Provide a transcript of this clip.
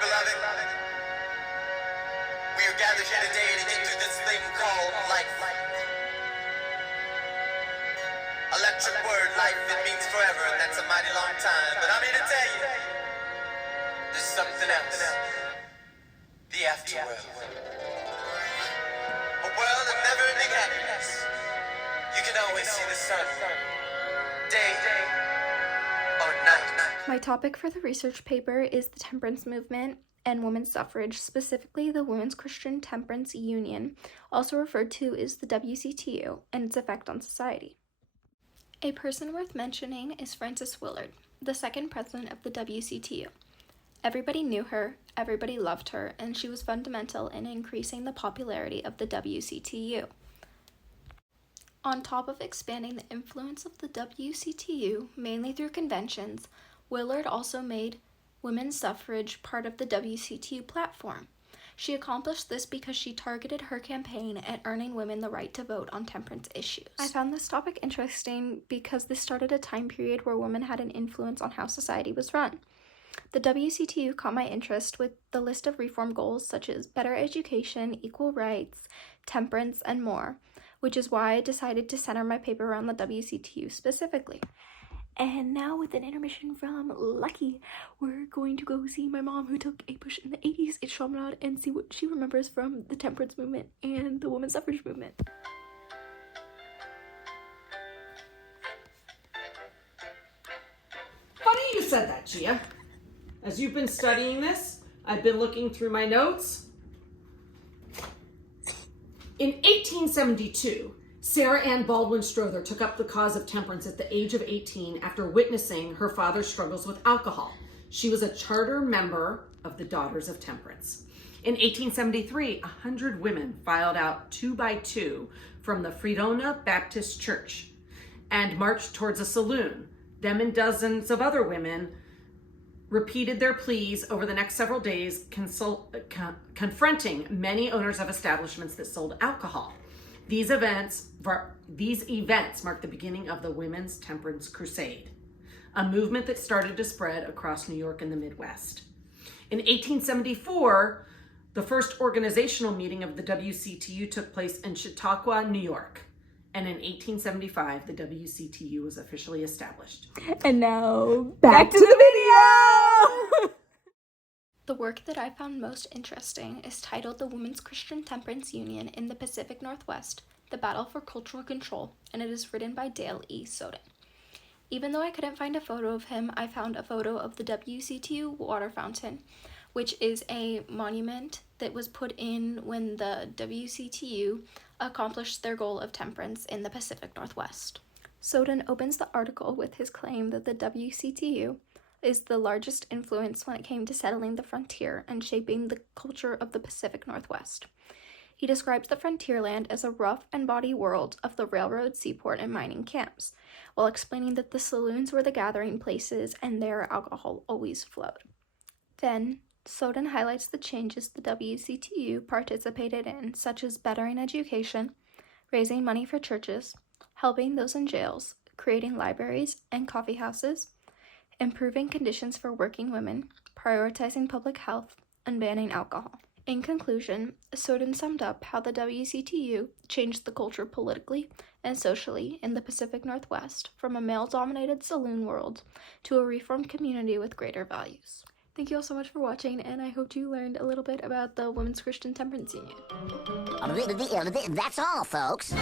beloved, we are gathered here today to get through this thing called life. Electric word, life, it means forever, and that's a mighty long time. But I'm here to tell you, there's something else. The afterworld. A world of never-ending happiness. You can always see the sun, day or night. My topic for the research paper is the temperance movement and women's suffrage, specifically the Women's Christian Temperance Union, also referred to as the WCTU, and its effect on society. A person worth mentioning is Frances Willard, the second president of the WCTU. Everybody knew her, everybody loved her, and she was fundamental in increasing the popularity of the WCTU. On top of expanding the influence of the WCTU, mainly through conventions, Willard also made women's suffrage part of the WCTU platform. She accomplished this because she targeted her campaign at earning women the right to vote on temperance issues. I found this topic interesting because this started a time period where women had an influence on how society was run. The WCTU caught my interest with the list of reform goals such as better education, equal rights, temperance, and more, which is why I decided to center my paper around the WCTU specifically. And now with an intermission from Lucky, we're going to go see my mom who took a push in the 80s at Chaminade and see what she remembers from the temperance movement and the women's suffrage movement. Funny you said that, Gia. As you've been studying this, I've been looking through my notes. In 1872, Sarah Ann Baldwin Strother took up the cause of temperance at the age of 18 after witnessing her father's struggles with alcohol. She was a charter member of the Daughters of Temperance. In 1873, 100 women filed out 2 by 2 from the Fredonia Baptist Church and marched towards a saloon. Them and dozens of other women repeated their pleas over the next several days, confronting many owners of establishments that sold alcohol. These events marked the beginning of the Women's Temperance Crusade, a movement that started to spread across New York and the Midwest. In 1874, the first organizational meeting of the WCTU took place in Chautauqua, New York. And in 1875, the WCTU was officially established. And now, back to the video! The work that I found most interesting is titled The Women's Christian Temperance Union in the Pacific Northwest, The Battle for Cultural Control, and it is written by Dale E. Soden. Even though I couldn't find a photo of him, I found a photo of the WCTU water fountain, which is a monument that was put in when the WCTU accomplished their goal of temperance in the Pacific Northwest. Soden opens the article with his claim that the WCTU is the largest influence when it came to settling the frontier and shaping the culture of the Pacific Northwest. He describes the frontierland as a rough and bawdy world of the railroad, seaport, and mining camps, while explaining that the saloons were the gathering places and there alcohol always flowed. Then, Soden highlights the changes the WCTU participated in, such as bettering education, raising money for churches, helping those in jails, creating libraries and coffee houses, improving conditions for working women, prioritizing public health, and banning alcohol. In conclusion, Soden summed up how the WCTU changed the culture politically and socially in the Pacific Northwest from a male-dominated saloon world to a reformed community with greater values. Thank you all so much for watching, and I hope you learned a little bit about the Women's Christian Temperance Union. That's all, folks.